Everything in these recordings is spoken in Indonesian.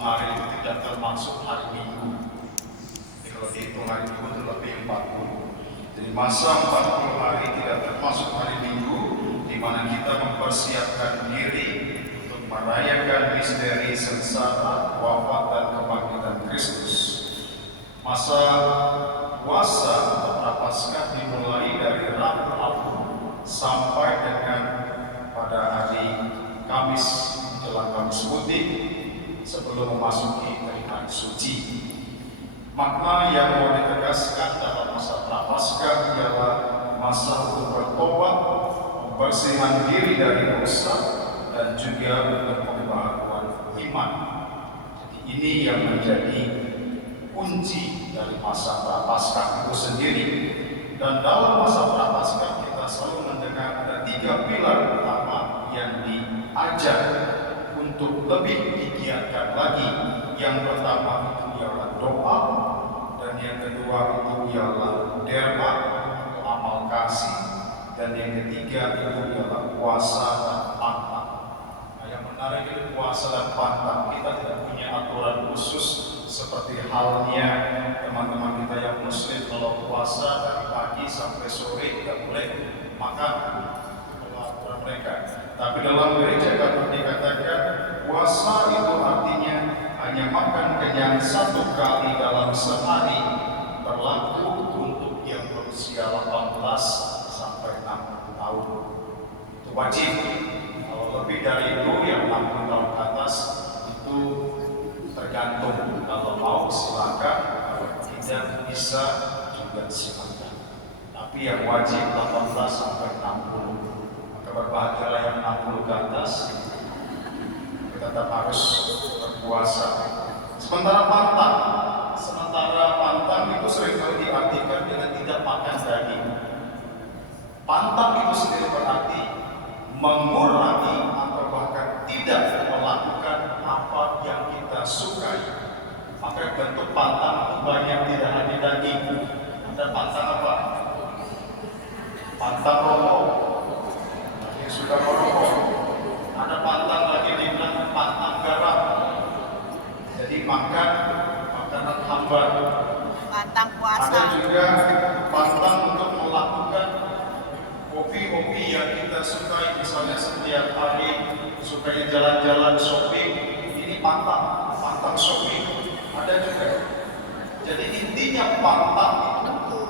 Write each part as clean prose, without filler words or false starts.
hari itu tidak termasuk hari Minggu. Jadi kalau dihitung hari Minggu itu lebih 40. Jadi masa 40 hari tidak termasuk hari Minggu, di mana kita mempersiapkan diri untuk merayakan misteri sengsara, wafat dan kebangkitan Kristus. Masa puasa atau Prapaskah dimulai dari Rabu Abu sampai dengan pada hari Kamis menjelang Kamis Putih sebelum memasuki hari suci. Makna yang mau ditegaskan dalam masa Prapaskah ialah masa untuk bertobat, membersihkan diri dari dosa, dan juga untuk pembaharuan iman. Jadi ini yang menjadi kunci dari masa Prapaskah itu sendiri. Dan dalam masa Prapaskah kita selalu mendengar ada 3 pilar utama yang diajar untuk lebih digiatkan lagi. Yang pertama itu ialah doa, dan yang kedua itu ialah derma atau amal kasih, dan yang ketiga itu ialah puasa dan pantang. Nah, yang menarik itu puasa dan pantang. Kita tidak punya aturan khusus seperti halnya teman-teman kita yang Muslim. Kalau puasa dari pagi sampai sore tidak boleh makan, itulah aturan mereka. Tapi dalam gereja Katolik dikatakan puasa itu artinya hanya makan kenyang 1 kali dalam sehari, berlaku untuk yang berusia 18 sampai 60 tahun. Itu wajib. Kalau lebih dari itu, yang 60 tahun ke atas, itu tergantung. Kalau mau silakan, kalau tidak bisa juga silakan. Tapi yang wajib 18 sampai 60. Maka berbahagialah yang 60 ke atas, tetap harus berpuasa. Sementara pantang itu seringkali diartikan dengan tidak makan daging. Pantang itu sendiri berarti mengurangi atau bahkan tidak melakukan apa yang kita sukai. Maka bentuk pantang itu banyak, tidak hanya daging. Ada pantang apa? Pantang rokok. Yang sudah merokok. Ada pantang lagi dibilang pantang garam. Jadi makan makanan hambar. Pantang puasa. Ada juga pantang untuk melakukan hobi-hobi yang kita sukai, misalnya setiap hari suka jalan-jalan shopping. Ini pantang shopping. Ada juga. Jadi intinya pantang itu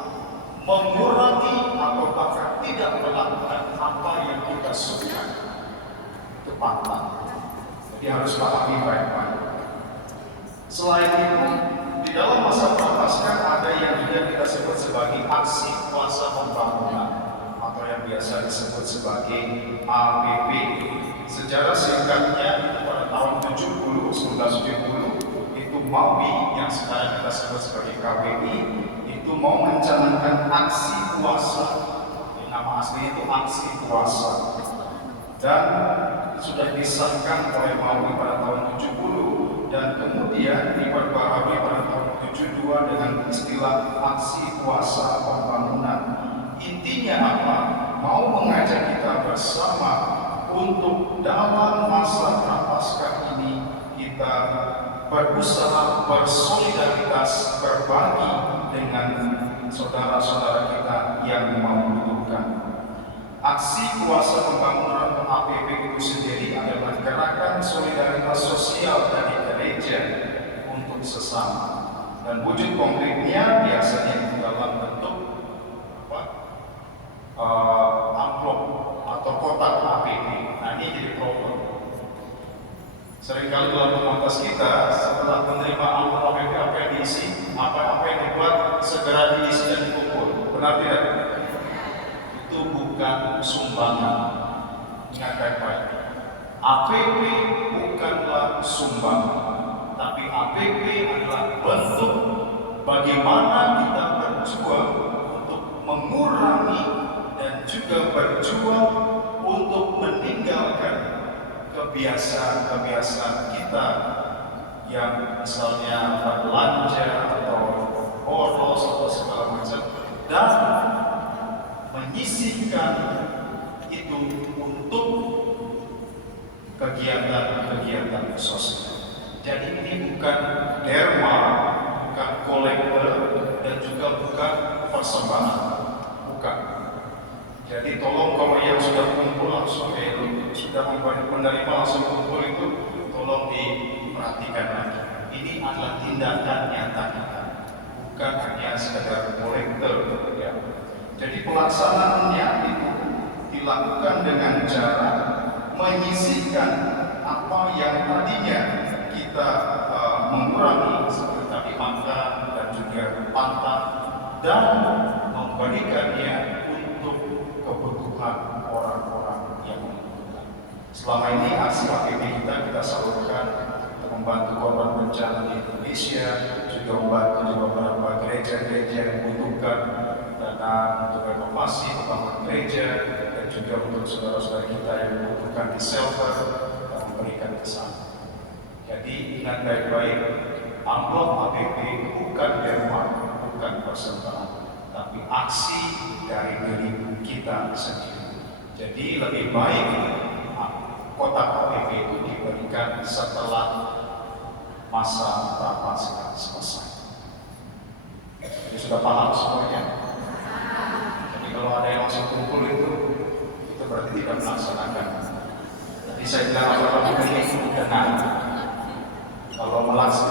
mengurangi atau bahkan tidak melakukan apa yang kita suka. Itu pantang. Jadi harus pahami baik-baik. Selain itu, di dalam masa Prapaskah ada yang juga kita sebut sebagai aksi puasa pembangunan atau yang biasa disebut sebagai APP. Sejarah singkatnya pada tahun 1970 itu MAUI yang sekarang kita sebut sebagai KBI itu mau mencanangkan aksi puasa. Nama aslinya itu aksi puasa. Dan sudah disahkan oleh MAUI pada tahun 70 dan kemudian diperbaharui pada tahun 72 dengan istilah aksi puasa pembangunan. Intinya apa? Mau mengajak kita bersama untuk dalam masa Prapaskah ini kita berusaha bersolidaritas, berbagi dengan saudara-saudara kita yang membutuhkan. Aksi puasa pembangunan atau APP itu sendiri adalah gerakan solidaritas sosial dari gereja untuk sesama, dan wujud konkretnya biasanya itu dalam bentuk amplop atau kotak APP. Nah, ini jadi problem. Seringkali dalam komunitas kita setelah menerima amplop APP apa yang diisi, apa yang dibuat segera diisi dan dikumpul. Benar tidak? Itu bukan sumbangan. Ingat baik-baik. APP bukanlah sumbangan, tapi APP adalah bentuk bagaimana kita berjuang untuk mengurangi dan juga berjuang untuk meninggalkan kebiasaan-kebiasaan kita yang misalnya berbelanja atau boros atau segala macam, dan menyisihkan itu untuk kegiatan-kegiatan sosial. Jadi ini bukan derma, bukan kolektor, dan juga bukan persembahan, bukan. Jadi tolong kalau yang sudah kumpul langsung sudah menerima langsung kumpul itu tolong diperhatikan lagi. Ini adalah tindakan nyata kita, bukan hanya sekedar kolektor. Ya. Jadi pelaksanaannya itu dilakukan dengan cara menyisihkan apa yang tadinya kita mengurangi seperti tadi makan dan juga pantang, dan memberikannya untuk kebutuhan orang-orang yang membutuhkan. Selama ini aksi APB kita salurkan untuk membantu korban bencana di Indonesia, juga membantu di beberapa gereja-gereja yang membutuhkan dana untuk renovasi pembangunan gereja, dan juga untuk saudara-saudara kita yang membutuhkan di shelter dan memberikan ke sana. Jadi ingat baik-baik, amplop APB bukan derma, bukan persembahan, tapi aksi dari diri kita sendiri. Jadi lebih baik kotak APB itu diberikan setelah masa prapaskah selesai. Jadi sudah paham semuanya? Jadi kalau ada yang langsung kumpul itu berarti tidak melaksanakan. Jadi saya bilang apa-apa ini benar. Kalau melaksanakan